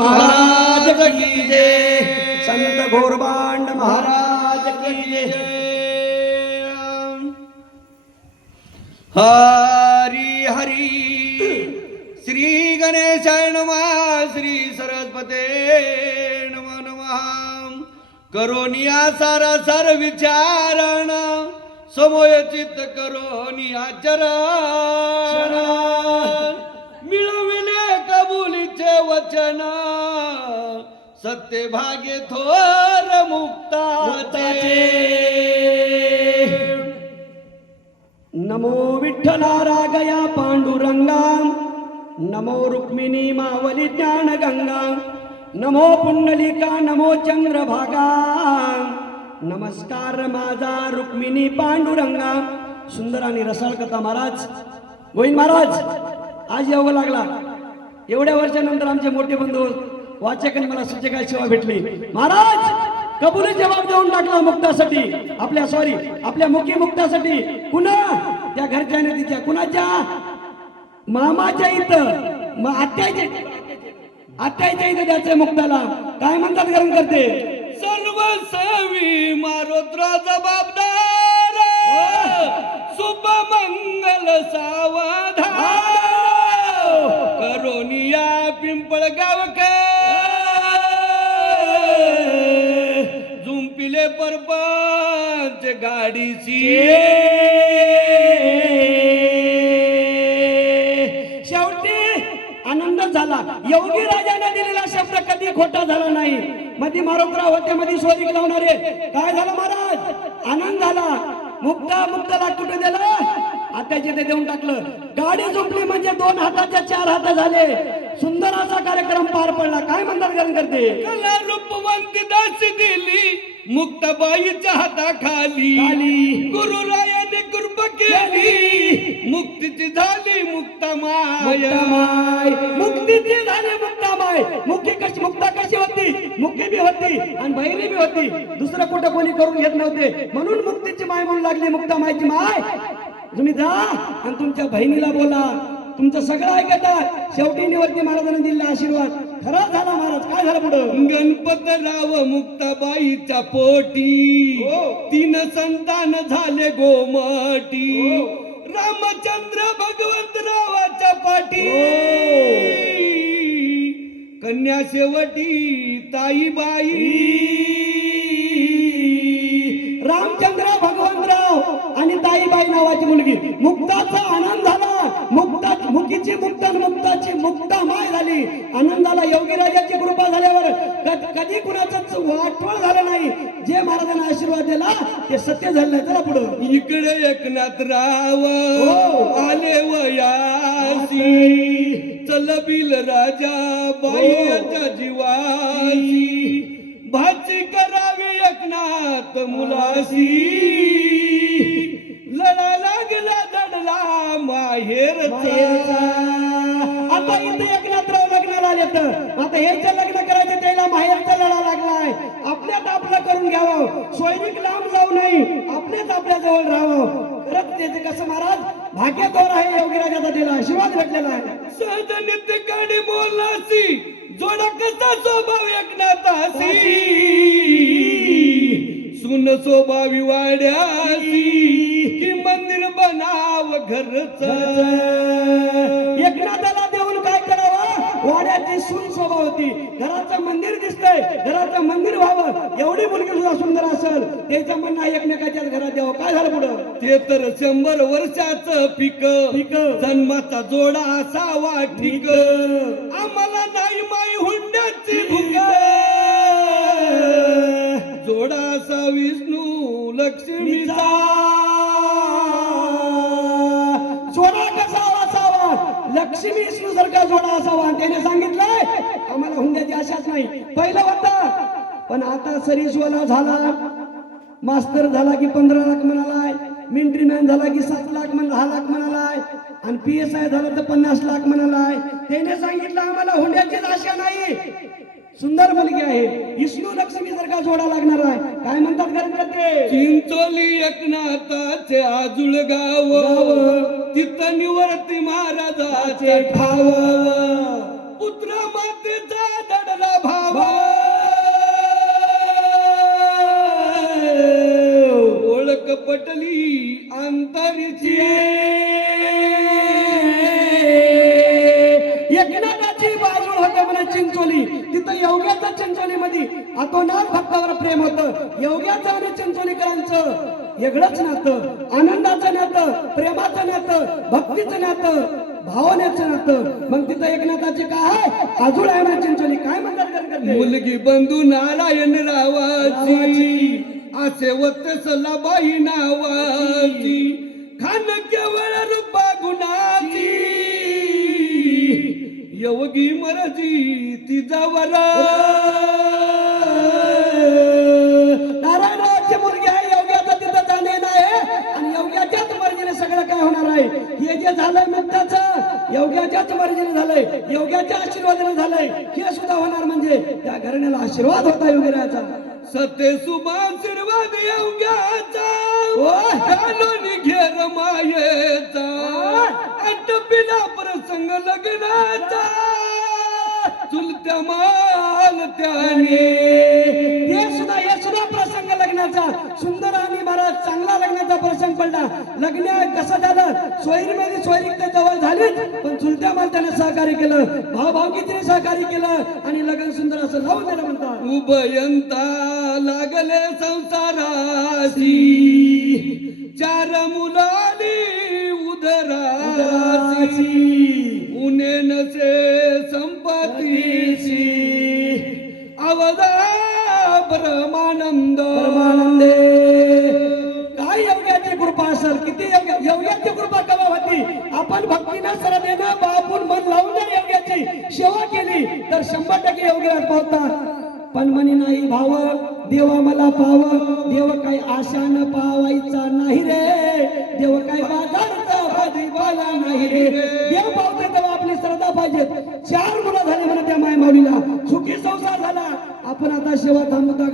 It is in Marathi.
महाराज की जय। संत घोरबांड महाराज की जय। हरी हरी श्री गणेशाय नमः श्री सरस्वते नमः नमः। करोनिया सारा सार विचारण समोयचित करोनिया चरण। मिळविले कबुलीचे वचन सत्य भाग्य थोर मुक्ताचे नमो विठ्ठला रागया पांडुरंगा. नमो रुक्मिणी मावली ज्ञान गंगा नमो पुंडलिका नमो चंद्रभागा. नमस्कार माझा रुक्मिणी पांडुरंगा. सुंदर आणि रसाळ कथा महाराज. गोविंद महाराज आज यावं लागला. एवढ्या वर्षानंतर आमचे मोठे बंधू वाचक आणि मला सूचका सेवा भेटली. महाराज कबुली जबाब देऊन टाकला मुक्तासाठी. आपल्या सॉरी आपल्या मुखी मुक्तासाठी. कुणा त्या घरच्याने तिच्या कुणाच्या? मामाच्या इथं. मग आत्याच्या आत्याच्या इथं द्यायचंय मुक्ताला. काय म्हणतात गरम करते? सर्व सवी मारोत्र जबाबदार. शुभ मंगल सावधान. करोनिया पिंपळगाव परपंच गाडीची. शेवटी आनंद झाला. योगी राजाने दिलेला शब्द कधी खोटा झाला नाही. मधी मारोकराव होते मधी सोदिक लावणारे. काय झालं महाराज? आनंद झाला. मुक्ता मुक्ताला कुठे दिलं आत्याचे ते देऊन टाकलं. गाडी झोपली म्हणजे दोन हाताच्या चार हात झाले. सुंदर असा कार्यक्रम पार पडला. काय म्हणतात करते कला रूपवंती दासी दिली मुक्ताबाईच्या हाताखाली. खाली. गुरुरायाने कृपा केली. मुक्तीची झाली मुक्तामाय. मुक्तामाय. मुक्तीची झाली मुक्तामाय. मुक्ती कशी मुक्ता कशी होती? मुक्ती बी होती आणि बहिणी बी होती. दुसरं कुठं कोणी करून घेत नव्हते. म्हणून मुक्तीची माय म्हणून लागली मुक्तामायची माय तुम्ही जा आणि तुमच्या बहिणीला बोला. तुमचं सगळं ऐकता शेवटी निवर्ती महाराजांनी दिलेला आशीर्वाद. खरा झाला महाराज काय झालं पुढं? गणपतराव मुक्ताबाईच्या पोटी. तीन संतान झाले गोमटी. रामचंद्र भगवंतरावाच्या पाठी कन्या शेवटी ताईबाई. रामचंद्र भगवंतराव आणि ताईबाई नावाची मुलगी. मुक्ताचा आनंद झाला मुक्ता मुखीची मुक्त आणि मुक्ताची मुक्ता माय झाली. आनंदाला योगी राजाची कृपा झाल्यावर क- कधी कुणाच वाटवळ झालं नाही. जे महाराजांना आशीर्वाद दिला ते सत्य झालं चला पुढं. इकडे एकनाथ राव हो. आले वयासी. चल बिल राजा बाईच्या जीवासी. भाची करावी एकनाथ मुलासी. दडला माहेरचा आता इथं एकनाथराव लग्नाला आले तर. आता ह्याचं लग्न करायचं त्याला लढा लागलाय. आपल्यात आपलं करून घ्यावं. सोयरीक लांब जाऊ नये. आपलेच आपल्या जवळ राहावं. खरंच त्याचे कसं महाराज? भाग्यतोर आहे योगीराजाचा दिला. आशीर्वाद भेटलेला आहे. सहज नित्य काढी बोललासी जोडा कसा स्वभाव एकनाथासी सुन स्वभावी वाड्यासी की मंदिर बनाव. घरच. एकनाथाला देऊन काय करावं? वाड्याची सून होती. घराचं मंदिर दिसतंय. घराचं मंदिर व्हावं. एवढी मुलगी सुद्धा सुंदर असेल. त्याचं म्हणणं आहे एकमेकाच्याच घरात द्यावं काय झालं पुढं? ते तर शंभर वर्षाचं पीक. पीक. जन्माचा जोडा असावा ठीक. आम्हाला नाही माई हुंड्याची भूक. जोडा असा विष्णू लक्ष्मीचा. लक्ष्मी विष्णू सारखा जोडा असावा आणि त्याने सांगितलंय. आम्हाला हुंड्याची आशाच नाही. पहिलं होत. पण आता सरीसवाला झाला. मास्तर झाला की पंधरा लाख म्हणालाय. मिलिटरी मॅन झाला की सात लाख म्हण दहा लाख म्हणालाय. आणि पी एस आय झाला तर पन्नास लाख म्हणालाय. त्याने सांगितलं आम्हाला हुंड्याचीच आशा नाही. सुंदर मुलगी आहे. विष्णू लक्ष्मी सारखा जोडा लागणार आहे. काय चिंचोली एकनाथाचे आजुळ गाव. तिथ निवर्ती महाराजाचे ठाव. पुत्र मातेचा दडला भाव. ओळख पटली अंतरीची. एकनाथाची बाजूळ होते म्हणा चिंचोली. योग्याचं चिंचोलीमध्ये अतोनाथ भक्तावर प्रेम होतं. योग्याचं आणि चिंचोलीकरांचं वेगळंच नातं. आनंदाचं नातं प्रेमाचं नातं भक्तीचं नातं भावनेचं नातं. मग तिथं एकनाथाचे काय अजून आहे ना चिंचोली काय म्हणतात? मुलगी बंधू नारायण रावाची असे वत सलाबाई नावाची. खान केवळ योगी मरजी तिजावरा नारायणाची मुलगी आहे योग्याचं तिथं जाणे नाही आणि योग्याच्याच मर्जीने सगळं काय होणार आहे? हे जे झालंय मुक्ताचं योग्याच्याच मर्जीने झालंय. योग्याच्या आशीर्वादाने झालंय. हे सुद्धा होणार म्हणजे त्या घराण्याला आशीर्वाद होता योगीराचा सत्य शुभाशीर्वाद योग्याचा. ओय! घालून घेर मायेचा. अटपिला प्रसंग लग्नाचा चुलत्या माल त्याने. ते सुद्धा हे सुद्धा प्रसंग लग्नाचा. सुंदर आणि महाराज चांगला लग्नाचा प्रसंग पडला. लग्न कसं झालं? सोयरीमध्ये सोयरीक जवळ झालीच पण चुलत्या मालत्याने सहकार्य केलं भाऊ भावकीने सहकार्य केलं आणि लग्न सुंदर असं लावून दिलं म्हणतात. उभयंता लागले संसाराशी. चार मुलाली उने नसे एवढ्याची कृपा कवा होती. आपण भक्तीनं श्रद्धेनं बापून मन लावून जर योग्याची सेवा केली तर शंभर टक्के योग्यात पावतात पण म्हणे नाही भाव देवा मला पाव. देव काय आशा न पावायचा नाही रे. देव काय बाजारचा भाजीपाला नाही रे. देव पावते तेव्हा आपली श्रद्धा पाहिजे चार मुलं झाले म्हणा त्या माय माऊलीला सुखी संसार झाला. आपण आता सेवा थांबता